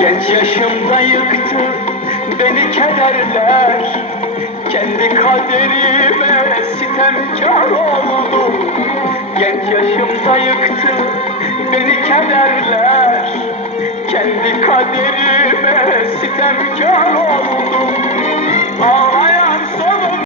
Genç yaşımda yıktı beni kederler. Kendi kaderime sitemkar oldum. Genç yaşımda yıktı beni kederler. Kendi kaderime sitem